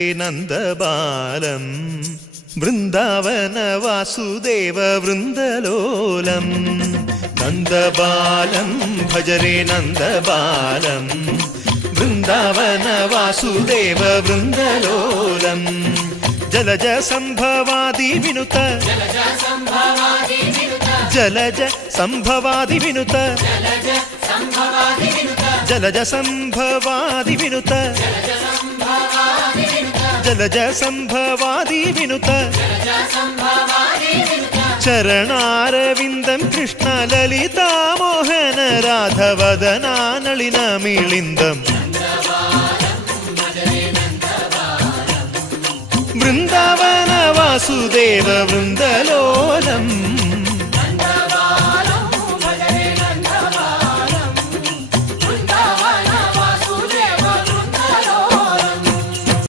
നന്ദബാലം Vrindavana Vasudeva വൃന്ദലോലം നന്ദബാലം ഭജരേ നന്ദബാലം Vrindavana Vasudeva വൃന്ദലോലം Jalaja സംഭവാദി വിനുത Jalaja സംഭവാദി വിനുത Jalaja സംഭവാദി വിനുത Jalaja സംഭവാദി വിനുത ചരണാരവിന്ദം Krishna ലളിതാമോഹന രാധവദനാനളിന മിളിന്ദം Vrindavana Vasudeva വൃന്ദലോലം